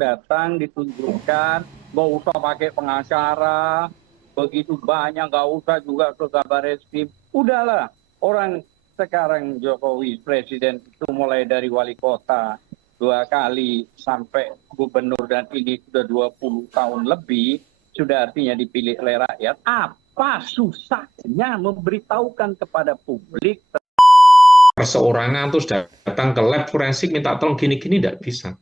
datang ditunjukkan, nggak usah pakai pengacara, begitu banyak, nggak usah juga ke kabar eskrim. Udahlah, orang sekarang Jokowi presiden itu mulai dari wali kota 2 kali sampai gubernur dan ini sudah 20 tahun lebih, sudah artinya dipilih oleh rakyat. Apa susahnya memberitahukan kepada publik? Perseorangan terus datang ke lab forensik minta tolong gini-gini tidak bisa.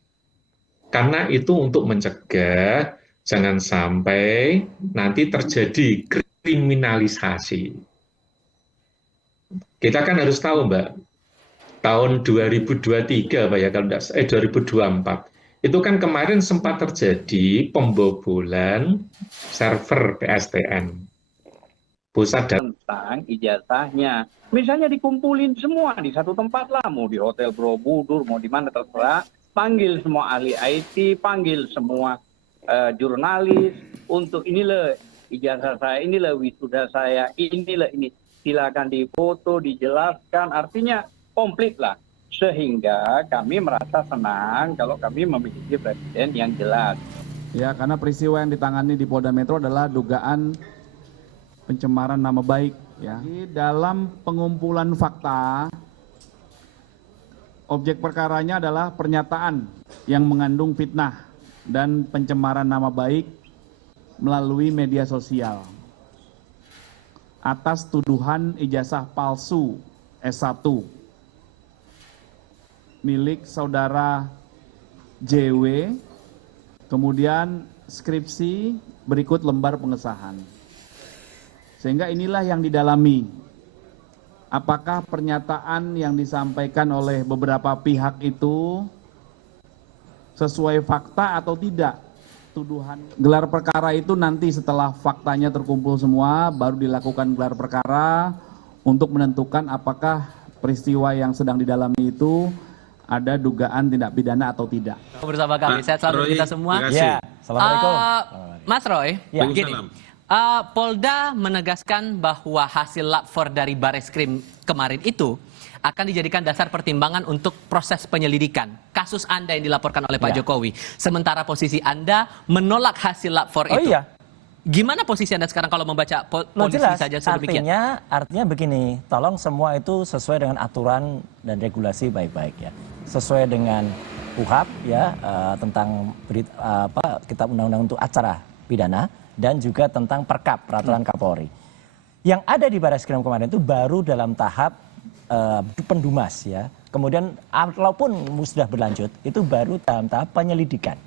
Karena itu untuk mencegah jangan sampai nanti terjadi kriminalisasi. Kita kan harus tahu, Mbak, tahun 2023, Pak ya, kalau tidak, 2024, itu kan kemarin sempat terjadi pembobolan server PSTN. Pusat data Tentang ijazahnya. Misalnya dikumpulin semua di satu tempat lah, mau di Hotel Borobudur, mau di mana terserah, panggil semua ahli IT, panggil semua jurnalis untuk inilah ijazah saya, inilah wisuda saya, inilah ini. Silakan difoto, dijelaskan, artinya komplit lah. Sehingga kami merasa senang kalau kami memiliki presiden yang jelas. Ya, karena peristiwa yang ditangani di Polda Metro adalah dugaan pencemaran nama baik. Ya. Di dalam pengumpulan fakta, objek perkaranya adalah pernyataan yang mengandung fitnah dan pencemaran nama baik melalui media sosial atas tuduhan ijazah palsu S1 milik saudara JW, kemudian skripsi berikut lembar pengesahan. Sehingga inilah yang didalami. Apakah pernyataan yang disampaikan oleh beberapa pihak itu sesuai fakta atau tidak? Tuduhan gelar perkara itu nanti setelah faktanya terkumpul semua, baru dilakukan gelar perkara untuk menentukan apakah peristiwa yang sedang didalami itu ada dugaan tindak pidana atau tidak. Bersama kami, sehat selalu kita semua. Ya, assalamualaikum. Mas Roy, Ya. gini, Polda menegaskan bahwa hasil lapor dari Bareskrim kemarin itu akan dijadikan dasar pertimbangan untuk proses penyelidikan kasus Anda yang dilaporkan oleh Pak Jokowi. Sementara posisi Anda menolak hasil lapor itu. Iya. Gimana posisi Anda sekarang kalau membaca polisi Jelas, saja sedemikian? artinya begini, tolong semua itu sesuai dengan aturan dan regulasi baik-baik ya. Sesuai dengan KUHP ya, tentang Kitab Undang-Undang untuk Acara Pidana dan juga tentang Perkap, Peraturan Kapolri. Yang ada di Bareskrim kemarin itu baru dalam tahap pendumas ya. Kemudian walaupun sudah berlanjut itu baru dalam tahap penyelidikan.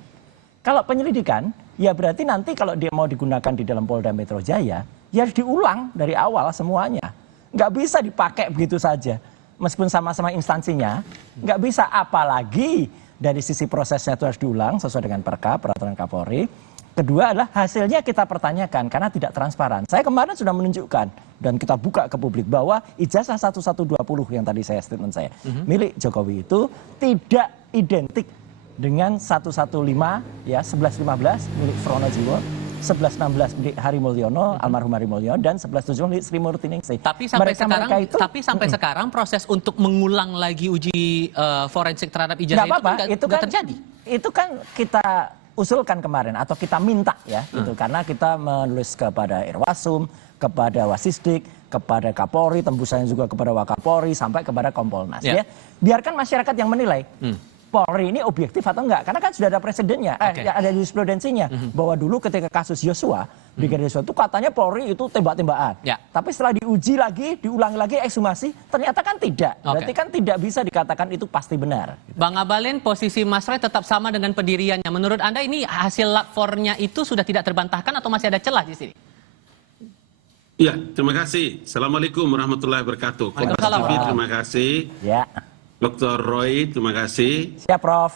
Kalau penyelidikan ya berarti nanti kalau dia mau digunakan di dalam Polda Metro Jaya ya harus diulang dari awal semuanya. Nggak bisa dipakai begitu saja. Meskipun sama-sama instansinya nggak bisa, apalagi dari sisi prosesnya itu harus diulang sesuai dengan Perkap, Peraturan Kapolri. Kedua adalah hasilnya kita pertanyakan karena tidak transparan. Saya kemarin sudah menunjukkan dan kita buka ke publik bahwa ijazah 1120 yang tadi statement saya milik Jokowi itu tidak identik dengan 115 ya 1115 milik Fronojiwo, 1116 milik Hari Mulyono, almarhum Hari Mulyono, dan 1117 milik Sri Murtiningsih. Tapi sampai sekarang proses untuk mengulang lagi uji forensik terhadap ijazah itu nggak terjadi. Itu kan kita usulkan kemarin atau kita minta ya itu karena kita menulis kepada Irwasum, kepada Wasisdik, kepada Kapolri, tembusannya juga kepada Wakapolri sampai kepada Kompolnas ya. Biarkan masyarakat yang menilai. Polri ini objektif atau enggak? Karena kan sudah ada presidennya, ada jurisprudensinya bahwa dulu ketika kasus Yosua, Brigadir Yosua itu katanya Polri itu tembak-tembakan. Tapi setelah diuji lagi, diulangi lagi ekshumasi, ternyata kan tidak. Berarti kan tidak bisa dikatakan itu pasti benar. Bang Abalin, posisi Mas Roy tetap sama dengan pendiriannya. Menurut Anda ini hasil lapornya itu sudah tidak terbantahkan atau masih ada celah di sini? Ya, terima kasih. Assalamualaikum warahmatullahi wabarakatuh. Waalaikumsalam. Terima kasih. Ya. Dr. Roy, terima kasih. Siap, Prof.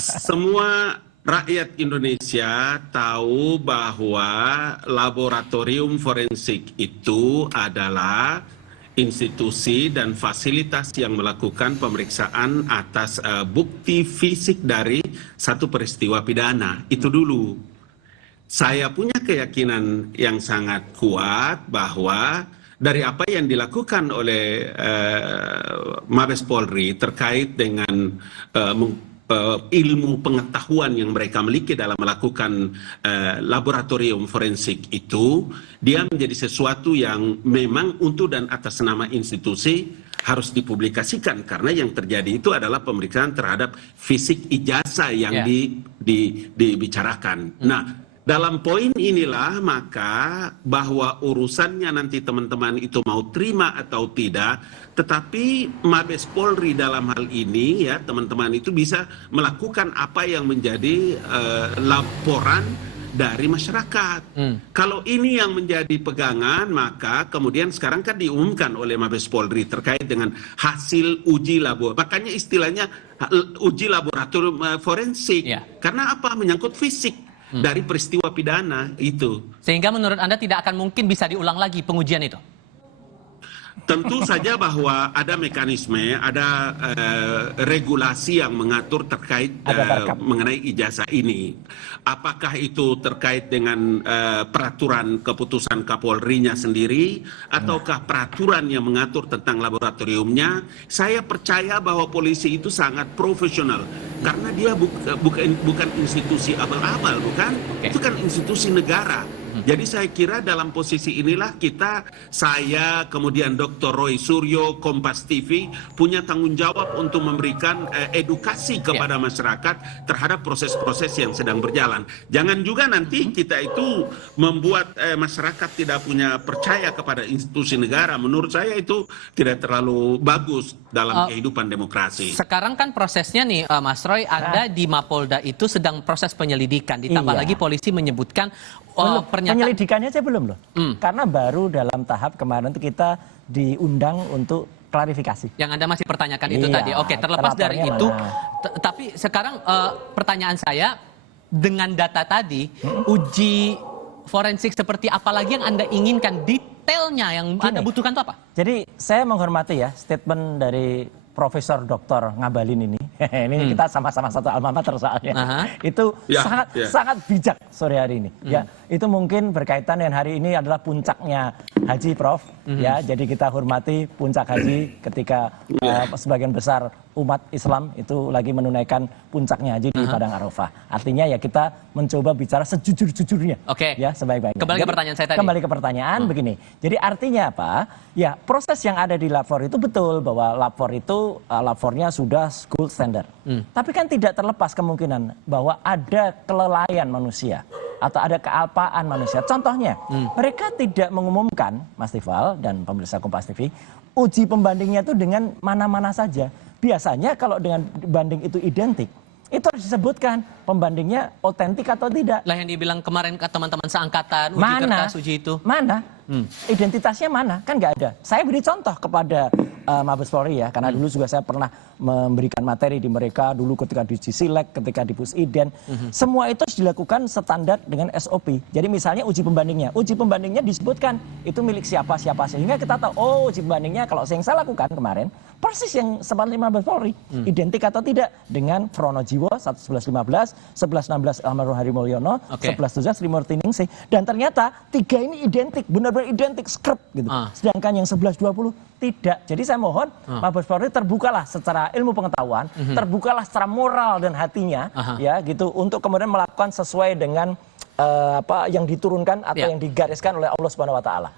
Semua rakyat Indonesia tahu bahwa laboratorium forensik itu adalah institusi dan fasilitas yang melakukan pemeriksaan atas bukti fisik dari satu peristiwa pidana. Itu dulu. Saya punya keyakinan yang sangat kuat bahwa dari apa yang dilakukan oleh Mabes Polri terkait dengan ilmu pengetahuan yang mereka miliki dalam melakukan laboratorium forensik itu, dia menjadi sesuatu yang memang untuk dan atas nama institusi harus dipublikasikan, karena yang terjadi itu adalah pemeriksaan terhadap fisik ijazah yang dibicarakan. Nah, dalam poin inilah maka bahwa urusannya nanti teman-teman itu mau terima atau tidak, tetapi Mabes Polri dalam hal ini ya teman-teman itu bisa melakukan apa yang menjadi laporan dari masyarakat. Kalau ini yang menjadi pegangan, maka kemudian sekarang kan diumumkan oleh Mabes Polri terkait dengan hasil uji laboratorium. Makanya istilahnya uji laboratorium forensik. Karena apa? Menyangkut fisik dari peristiwa pidana itu. Sehingga menurut Anda tidak akan mungkin bisa diulang lagi pengujian itu? Tentu saja bahwa ada mekanisme, ada regulasi yang mengatur terkait mengenai ijazah ini. Apakah itu terkait dengan peraturan keputusan Kapolri-nya sendiri, ataukah peraturan yang mengatur tentang laboratoriumnya? Saya percaya bahwa polisi itu sangat profesional, karena dia bukan institusi abal-abal, bukan? Itu kan institusi negara. Jadi saya kira dalam posisi inilah saya, kemudian Dr. Roy Suryo, Kompas TV punya tanggung jawab untuk memberikan edukasi kepada masyarakat terhadap proses-proses yang sedang berjalan. Jangan juga nanti kita itu membuat masyarakat tidak punya percaya kepada institusi negara. Menurut saya itu tidak terlalu bagus dalam kehidupan demokrasi. Sekarang kan prosesnya nih Mas Roy, Anda di Mapolda itu sedang proses penyelidikan. Ditambah lagi polisi menyebutkan penyelidikannya aja belum loh. Karena baru dalam tahap kemarin itu kita diundang untuk klarifikasi. Yang Anda masih pertanyakan itu tadi. Oke, terlepas dari itu, tapi sekarang pertanyaan saya, dengan data tadi, uji forensik seperti apa lagi yang Anda inginkan, detailnya yang Anda butuhkan itu apa? Jadi saya menghormati ya statement dari Profesor Dr. Ngabalin ini. Ini kita sama-sama satu alma mater soalnya. Itu sangat bijak sore hari ini. Ya, itu mungkin berkaitan dengan hari ini adalah puncaknya haji, Prof. Ya, jadi kita hormati puncak haji ketika sebagian besar umat Islam itu lagi menunaikan puncaknya haji di Padang Arafah. Artinya ya kita mencoba bicara sejujur-jujurnya. Ya, sebaik-baiknya. Kembali ke pertanyaan saya tadi. Kembali ke pertanyaan begini. Jadi artinya apa? Ya, proses yang ada di lapor itu betul bahwa lapornya sudah gold standard. Tapi kan tidak terlepas kemungkinan bahwa ada kelalaian manusia atau ada kealpaan manusia. Contohnya, mereka tidak mengumumkan, Mas Tifal dan pemirsa Kompas TV, uji pembandingnya itu dengan mana-mana saja. Biasanya kalau dengan banding itu identik, itu harus disebutkan pembandingnya otentik atau tidak. Lah yang dibilang kemarin ke teman-teman seangkatan, uji kertas, uji itu. Mana? Identitasnya mana? Kan nggak ada. Saya beri contoh kepada Mabes Polri ya, karena dulu juga saya pernah memberikan materi di mereka dulu ketika di Cisilek, ketika di Pusiden. Semua itu harus dilakukan standar dengan SOP. Jadi misalnya uji pembandingnya disebutkan itu milik siapa sehingga kita tahu oh uji pembandingnya kalau yang saya lakukan kemarin persis yang seperti Mabes Polri, identik atau tidak dengan Pronojiwo 1115, 1116 Almarhum Hari Mulyono, 1117 Sri Murti Ningsih, dan ternyata tiga ini identik, benar-benar identik skrip gitu. Sedangkan yang 1120 tidak. Jadi saya mohon Mabes Polri terbukalah secara ilmu pengetahuan, terbukalah secara moral dan hatinya ya gitu untuk kemudian melakukan sesuai dengan apa yang diturunkan atau yang digariskan oleh Allah Subhanahu wa taala.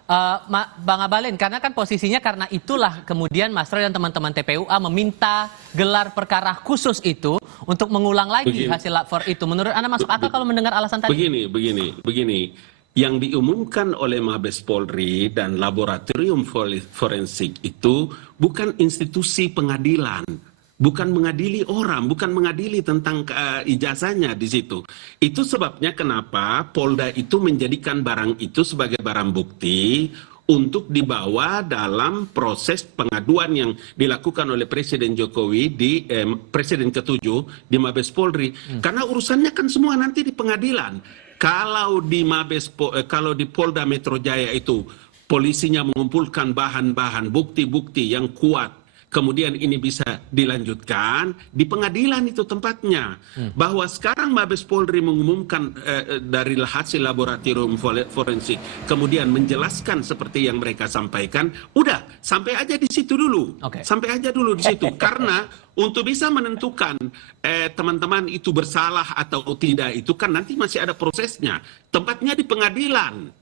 Bang Abalin, karena kan posisinya karena itulah kemudian Mas Roy dan teman-teman TPUA meminta gelar perkara khusus itu untuk mengulang lagi hasil lapor itu. Menurut Anda masuk akal kalau mendengar alasan tadi? Begini. Yang diumumkan oleh Mabes Polri dan laboratorium forensik itu bukan institusi pengadilan. Bukan mengadili orang, bukan mengadili tentang ijazahnya di situ. Itu sebabnya kenapa Polda itu menjadikan barang itu sebagai barang bukti untuk dibawa dalam proses pengaduan yang dilakukan oleh Presiden Jokowi di Presiden ke-7 di Mabes Polri. Karena urusannya kan semua nanti di pengadilan. Kalau di Polda Metro Jaya itu polisinya mengumpulkan bahan-bahan bukti-bukti yang kuat kemudian ini bisa dilanjutkan di pengadilan itu tempatnya. Bahwa sekarang Mabes Polri mengumumkan dari hasil laboratorium forensik, kemudian menjelaskan seperti yang mereka sampaikan, udah sampai aja di situ dulu, sampai aja dulu di situ, karena untuk bisa menentukan teman-teman itu bersalah atau tidak itu kan nanti masih ada prosesnya, tempatnya di pengadilan.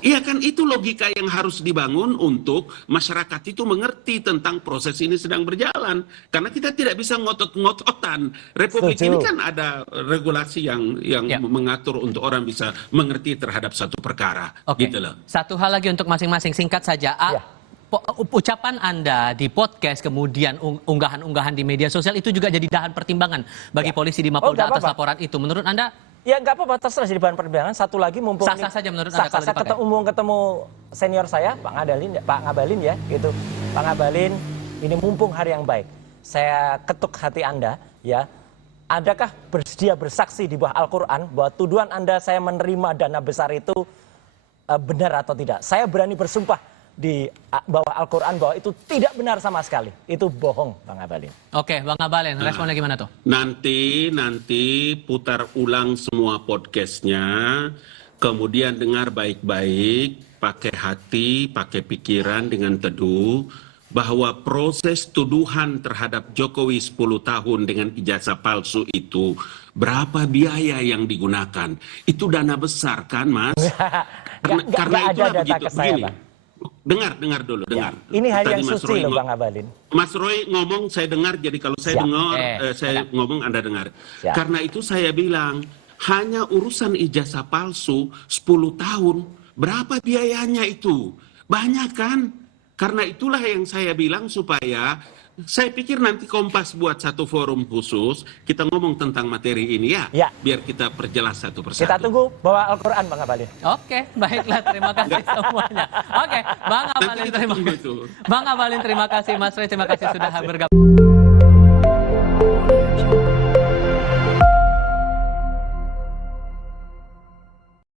Iya kan, itu logika yang harus dibangun untuk masyarakat itu mengerti tentang proses ini sedang berjalan. Karena kita tidak bisa ngotot-ngototan. Republik ini kan ada regulasi yang mengatur untuk orang bisa mengerti terhadap satu perkara. Gitu loh. Satu hal lagi untuk masing-masing, singkat saja. Ucapan Anda di podcast, kemudian unggahan-unggahan di media sosial itu juga jadi bahan pertimbangan bagi polisi di Mapolda atas laporan itu. Menurut Anda? Ya nggak apa-apa, terserah jadi bahan pertimbangan. Satu lagi mumpung sah-sah saja menurut Anda kalau dipakai? ketemu senior saya, Pak Ngabalin ya, gitu. Pak Ngabalin, ini mumpung hari yang baik. Saya ketuk hati Anda, ya. Adakah bersedia bersaksi di bawah Al-Quran bahwa tuduhan Anda saya menerima dana besar itu benar atau tidak? Saya berani bersumpah di bawah Al-Quran bahwa itu tidak benar sama sekali. Itu bohong, Bang Ngabalin. Oke, Bang Ngabalin, responnya gimana tuh? Nanti putar ulang semua podcastnya, kemudian dengar baik-baik, pakai hati, pakai pikiran dengan teduh, bahwa proses tuduhan terhadap Jokowi 10 tahun dengan ijazah palsu itu, berapa biaya yang digunakan? Itu dana besar kan, Mas? Karena itulah begitu. Begini. Dengar dulu, dengar. Ini hari yang suci loh, Bang Ngabalin. Mas Roy ngomong, saya dengar, jadi kalau saya dengar, saya ngomong, Anda dengar. Karena itu saya bilang, hanya urusan ijazah palsu 10 tahun, berapa biayanya itu? Banyak kan? Karena itulah yang saya bilang supaya, saya pikir nanti Kompas buat satu forum khusus, kita ngomong tentang materi ini ya. Biar kita perjelas satu persatu. Kita tunggu bawa Al-Quran, Bang Ngabalin. Oke, baiklah, terima kasih semuanya. Oke, Bang Ngabalin terima kasih. Bang Ngabalin terima kasih, Mas Roy terima kasih sudah bergabung.